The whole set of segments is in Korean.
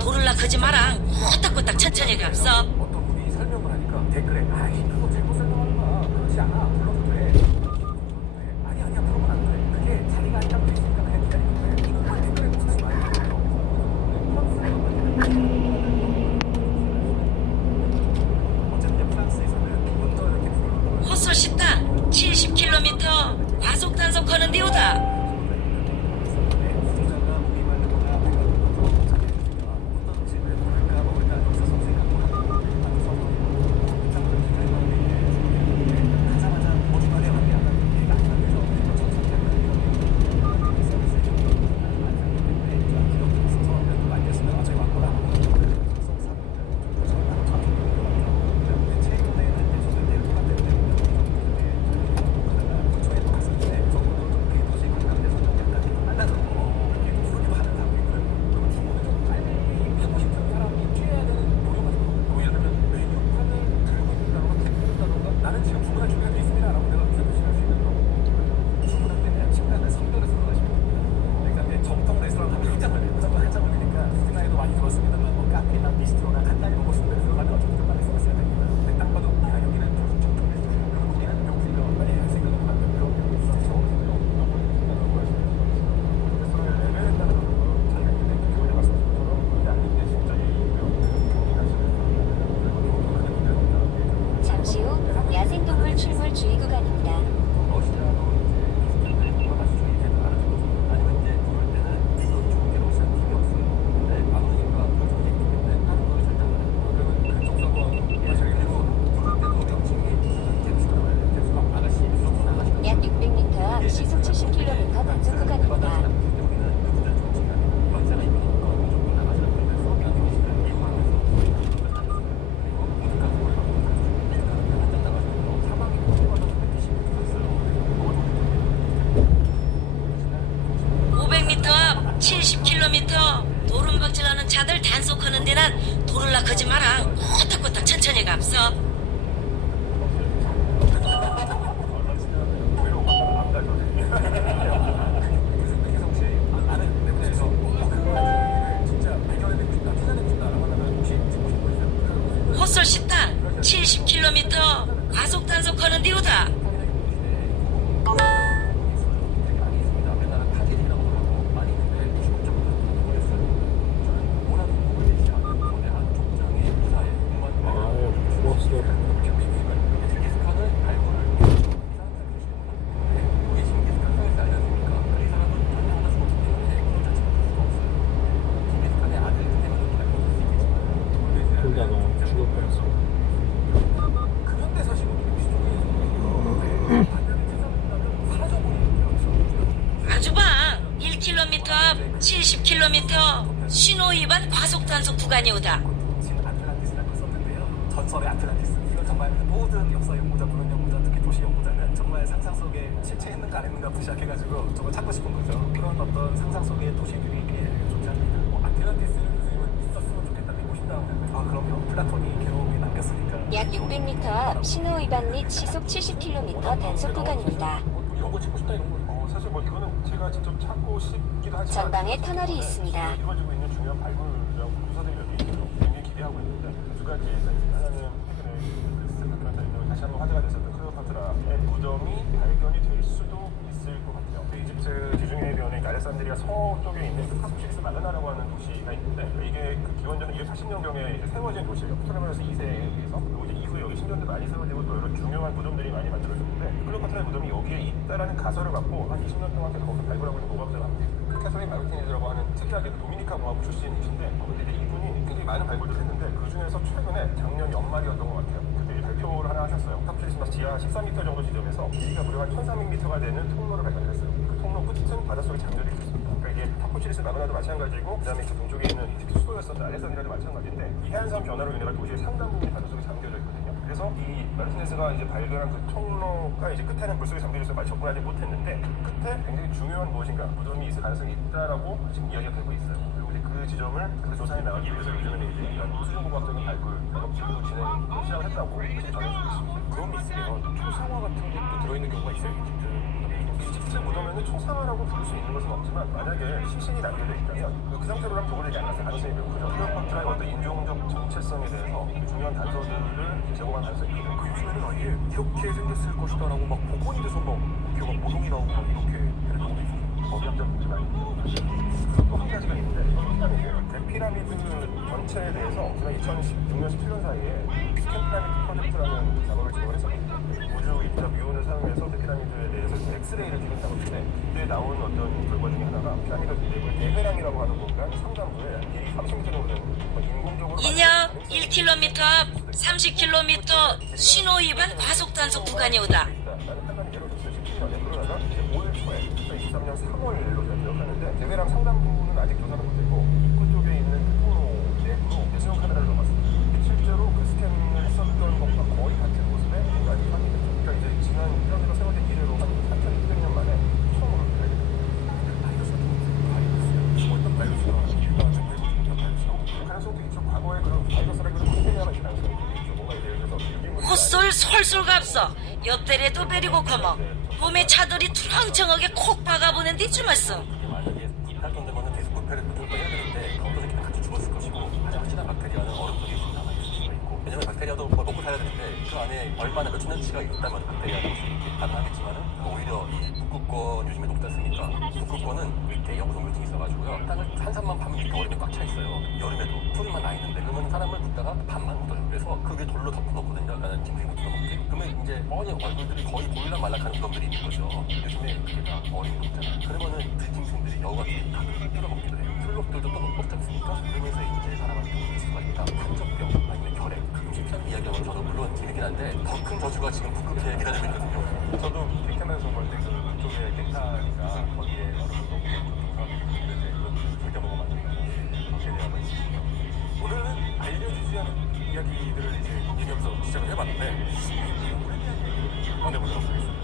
돌을 낚지 마라. 꼬딱꼬딱 천천히 갔어. 어떤 분이 설명을 하니까 댓글에 아이 그거 잘못 설명하는 거야. 그렇지 않아. 불러도 돼. 아니 아니야 그러면 안 돼. 그게 자리가 아니라고 돼 있으니까 그냥 기다리면 돼. 정말 댓글에 무슨 말이 있어요. 어쨌든 프랑스에서는 먼저 이렇게 불을 호소 식당 70km 과속 단속하는 데오다. 나는 지금 주문할 준비가 돼 있습니다. 라고 내가 무슨 뜻이 할수 있는 거. 주문할 때는 식당을 성별에서 들어가시면 그러니까 이제 정통 레스토랑 가면 한참 걸려요. 무조건 한참 걸리니까 생각에도 많이 들었습니다만 뭐 카페나 비스트로나 간단히 먹고 싶은 데서 들어가면 어차피 좀 빨리 써봤어야 됩니다. 근데 딱 봐도 야 여기는 정통 레스토랑 그리고 거기는 명수가 빨리 할 생각을 만들고 레스토랑을 레벨했다는 거 자기가 있는데 그렇게 올려봤을 것처럼 그게 아닌데 진짜 잠시 후 야생동물 출몰 주의 구간입니다. 약 600m 앞 시속 70km 단속 구간입니다. 500m 앞 70km 도rum박질하는 차들 단속하는 데는 돌을 낚지 마라. 꼬딱꼬딱 천천히 갔어. 호솔 식당 70km 과속 단속하는 데오다. 돌다가 죽을 뻔했어. 그런 데 사시는 아주 봐. 1km 앞 70km 신호 위반 과속 단속 구간이 오다. 아틀란티스라는 걸 썼는데요. 전설의 아틀란티스. 이건 정말 모든 역사 연구자, 문헌 연구자, 특히 도시 연구자는 정말 상상 속에 실체 했는가 안 했는가부터 시작해가지고 정말 찾고 싶은 거죠. 그런 어떤 상상 속의 도시들이 존재합니다. 뭐 아틀란티스를 선생님은 있었으면 좋겠다, 해보고 싶다고 생각해요. 아 그럼요. 플라톤이 기록에 남겼으니까. 약 600m 앞 신호 위반 및 시속 70km 단속 구간입니다. 이런 거 찍고 싶다 이런 거. 사실 뭐 이거는 제가 직접 찾고 싶기도 하지만 전방에 터널이 있습니다. 이루어지고 있는 중요한 발굴이라고 조사들이 몇 개 있어서 굉장히 기대하고 있는데 두 가지 하나는 최근에 그 다큐멘터리로 다시 한번 화제가 됐었던 클레오파트라의 무덤이 발견이 될 수도 있을 것 같아요. 이집트 지중해 해변에 알렉산드리아 서쪽에 있는 그 카소시리스 마그나라고 하는 도시가 있는데 이게 그 기원전 280년경에 세워진 도시예요. 프토레마누스 2세에 의해서. 그리고 이제 이후에 여기 신전도 많이 세워지고 또 이런 중요한 무덤들이 많이 만들어졌는데 클레오파트라의 무덤이 여기에 있다라는 가설을 갖고 한 20년 동안 계속 거기서 발굴하고 있는 노과학자가 합니다. 캐서린 마르티네즈라고 하는 특이하게 그 도미니카 공화국 출신이신데 이제 이분이 굉장히 많은 발굴들을 했는데 그 중에서 최근에 작년 연말이었던 것 같아요. 그때 발표를 하나 하셨어요. 탑출리스마스 지하 14m 정도 지점에서 길이가 무려 한 1,300m가 되는 통로를 발견을 했어요. 그 통로 끝은 바닷속에 잠겨져 있었습니다. 그러니까 이게 타포치리스 마그나도 마찬가지고 그다음에 저 동쪽에 있는 이집트 수도였었던 알렉산드리아도 마찬가지인데 이 해안선 변화로 인해 도시의 상당 부분이 바닷속에 잠겨져 있거든요. 그래서 이 마르티네스가 이제 발견한 그 통로가 이제 끝에는 물속에 잠겨져 있어서 많이 접근하지 못했는데 끝에 굉장히 중요한 무엇인가 무덤이 있을 가능성이 있다라고 지금 이야기가 되고 있어요. 그리고 이제 그 지점을 그 조사에 나가기 위해서 요즘에는 이제 이런 수중공학적인 발굴 작업들도 시작을 했다고 지금 전해주고 있습니다. 그런 게 있으면 초상화 같은 것도 들어있는 경우가 있어요. 이집트 무덤에는 초상화라고 부를 수 있는 것은 없지만 만약에 시신이 남겨져 있다면 그 상태로라면 도굴되지 않았을 가능성이 매우 크죠. 정체성에 대해서 중요한 단서들을 제공한 단서가 있거든요. 그 요즘에는 아예 이렇게 생겼을 것이다라고 막 복원이 돼서 막 이렇게 막 모형이 나오고 막 이렇게 되는 경우도 있어요. 법양적 문제가 있고 그리고 또 한 가지가 있는데 피라미드. 대피라미드 전체에 대해서 제가 2016년 17년 사이에 스캔 피라미드 프로젝트라는 작업을 진행을 했었거든요. 우주 인터뷰원을 사용해서 대피라미드에 대해서 엑스레이를 찍은 작업인데 그때 나온 어떤 결과 중에 하나가 피라미드 내부의 대회랑이라고 하는 공간 상단부에 길이 30m 정도 되는 인공적으로 인역 1km 앞 30km 신호 위반 과속 단속 구간이 오다. 나는 판단이 내려졌어요. 17년에. 그러다가 이제 5일 초에 2023년 3월로 제가 기억하는데 대회랑 상단부는 아직 조사를 못했고 입구 쪽에 있는 통로 내부로 대수용 카메라를 넣어봤습니다. 실제로 그 스캔을 했었던 것과 거의 같은 모습에 공간이 확인됐죠. 그러니까 이제 지난 피라미드가 세워진 이래로 한 3,600년 만에 처음으로 발견이 됐습니다. 어떤 바이러스가 일반적으로 어떤 바이러스가 가능성도 있죠. 과거에 그런 바이러스라는 건 팬데미아가 있을 가능성이 있죠. 뭔가 이제 예를 들어서 유기물이 헛솔 솔솔 갑서 옆대래도 베리고 커머 봄에 차들이 투렁청하게 콕 박아보는 데 주말씀. 만약에 활동되면 계속 부패를 무조건 해야 되는데 엎어지기는 같이 죽었을 것이고 가장 확실한 박테리아는 얼음 속에 남아있을 수가 있고 왜냐면 박테리아도 뭘 먹고 살아야 되는데 그 안에 얼마나 몇 천년치가 있다면 박테리아가 이렇게 가능하겠지만은 오히려 이 북극권 요즘에 높지 않습니까? 북극권은 밑에 영성물증이 있어가지고요 땅을 한산만 파면 밑에 얼음이 꽉 차 있어요. 여름에도 풀만 나 있는데 그러면 사람을 묻다가 반만 묻어요. 그래서 그 위에 돌로 덮어놓거든요. 약간 짐승이 묻어놓게. 그러면 이제 얼굴들이 거의 보일락 말락하는 무덤들이 있는 거죠. 요즘에 그게 다 얼음이 높잖아요. 그러면은 들짐승들이 여우 같은 게 가끔 뜯어먹기도 해요. 풀록들도 또 먹지 않습니까? 그러면서 이제 사람한테 올 수가 있다. 한적병 아니면 혈액 가끔씩 피하는 이야기하면 저도 물론 재밌긴 한데 더 큰 저주가 지금 북극해에 기다리고 있거든요. 저도 빅텐에서 볼 때 그쪽에 땡타니까 거기에 얼음을 넣고 사람들이 절대 먹으면 안 된다. 대회하고 있습니다. 오늘은 알려주지 않은 이야기들을 이제 얘기하면서 시작을 해봤는데 오랜 이야기를 꺼내보도록 하겠습니다.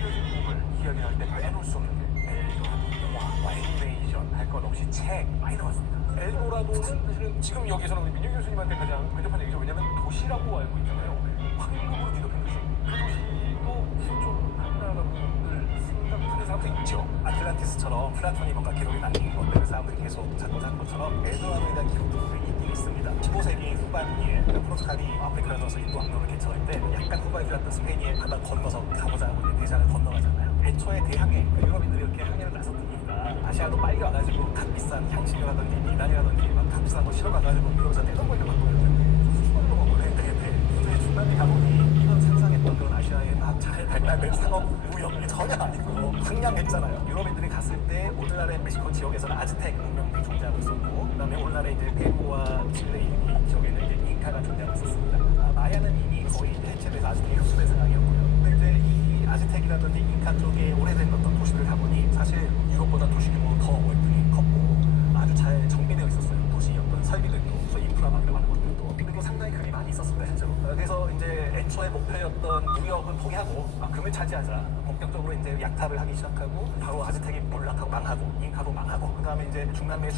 이야기를 이야기할 때 빼놓을 수 없는 게 엘도라도, 애니메이션 할 것 없이 책 많이 나왔습니다. 엘도라도는 사실은 지금 여기서는 우리 민영 교수님한테 가장 근접한 얘기죠. 왜냐하면 도시라고 알고 있잖아요. 황금으로 뒤덮인 도시. 그 도시도 실존 한다는 분들 생각하는 사람도 있죠. 아틀란티스처럼 플라톤이 뭔가 기록이 남긴 건데 사람들이 계속 자동차는 것처럼 엘도라도에 대한 기록도 있긴 있습니다. 15세기 후반기에 프로스칼이 아프리카를 건너서 인도 항로를 개척할 때 약간 후발주였던 스페인의 바다 건너서 가보자고 이제 대장을 건너가잖아요. 애초에 대항해 유럽인들이 이렇게 항해를 나섰던 이유가 아시아도 빨리 와가지고 값 비싼 향신료라든지 미나리라든지 막 값 비싼 거 실어가가지고 유럽에서 떼돈벌려 갖고 있는데 수출로 먹고 근데 중간에 가보니 이런 상상했던 그런 아시아의 막 잘 발달된 상업 무역이 전혀 아니고 황량했잖아요. 유럽인들이 갔을 때 오늘날의 멕시코 지역에서는 아즈텍 문명들이 존재하고 있었고 그다음에 오늘날에 이제 페루와 칠레 이 지역에는 이제 잉카가 존재하고 있었습니다. 마야는 이미 거의 해체돼서 아즈텍이 흡수된 상황이었고요. 근데 이제 이 아즈텍이라든지 잉카 쪽에 오래된 어떤 도시를 가보니 사실 유럽보다 도시 규모가 더 월등히 컸고 아주 잘 정비되어 있었어요. 도시 어떤 설비들도, 또 인프라 막 이런 것들도. 그리고 상당히 금이 많이 있었습니다, 실제로. 그래서 이제 애초에 목표였던 무역은 포기하고 금을 차지하자. 본격적으로 이제 약탈을 하기 시작하고 바로 아즈텍이 몰락하고 망하고 잉카도 망하고 그 다음에 이제 중남미의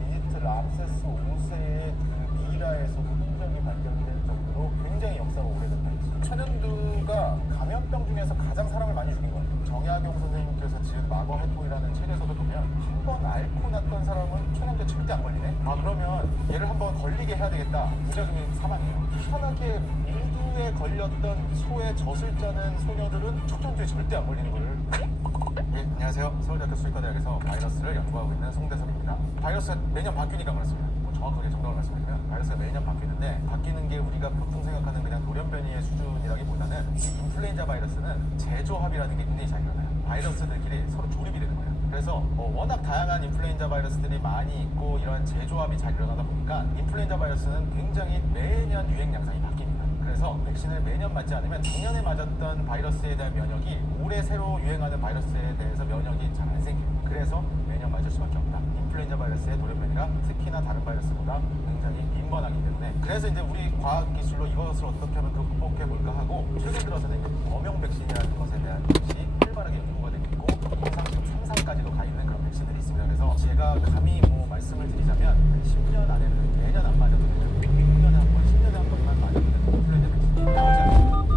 이집트 람세스 5세의 그 미라에서도 흔적이 발견될 정도로 굉장히 역사가 오래된 파이지. 천연두가 감염병 중에서 가장 사람을 많이 죽인 거예요. 정약용 선생님께서 지은 마거 해통이라는 책에서도 보면 한 번 앓고 났던 사람은 천연두에 절대 안 걸리네. 아 그러면 얘를 한번 걸리게 해야 되겠다. 부작용이 사망이에요. 희한하게 모두에 걸렸던 소에 젖을 짜는 소녀들은 척천두에 절대 안 걸리는 거를. 네, 안녕하세요. 서울대학교 수의과대학에서 바이러스를 연구하고 있는 송대섭입니다. 바이러스가 매년 바뀌니까 그렇습니다. 정확하게 정답을 말씀드리면 바이러스가 매년 바뀌는데 바뀌는 게 우리가 보통 생각하는 그냥 돌연변이의 수준이라기보다는 이 인플루엔자 바이러스는 재조합이라는 게 굉장히 잘 일어나요. 바이러스들끼리 서로 조립이 되는 거예요. 그래서 워낙 다양한 인플루엔자 바이러스들이 많이 있고 이런 재조합이 잘 일어나다 보니까 인플루엔자 바이러스는 굉장히 매년 유행 양상이 바뀝니다. 그래서 백신을 매년 맞지 않으면 작년에 맞았던 바이러스에 대한 면역이 올해 새로 유행하는 바이러스에 대해서 면역이 잘 안 생겨요. 그래서 매년 맞을 수밖에 없다. 인플루엔자 바이러스의 돌연변이가 특히나 다른 바이러스보다 굉장히 빈번하기 때문에 그래서 이제 우리 과학기술로 이것을 어떻게 하면 극복해볼까 하고 최근 들어서는 이제 범용 백신이라는 것에 대한 것이 활발하게 연구가 되고 있고 임상 지금 3상까지도 가 있는 그런 백신들이 있습니다. 그래서 제가 감히 뭐 말씀을 드리자면 한 10년 안에는 매년 안 맞아도 되는 6년에 한 번, 10년에 한 번만 맞아도 되는 인플루엔자 백신이 나오지 않는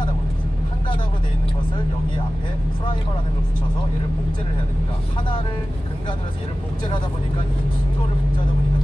가닥으로 돼 있어요. 한 가닥으로 돼 있는 것을 여기 앞에 프라이머라는 걸 붙여서 얘를 복제를 해야 되니까 하나를 근간으로 해서 얘를 복제를 하다 보니까 이 긴 거를 복제하다 보니까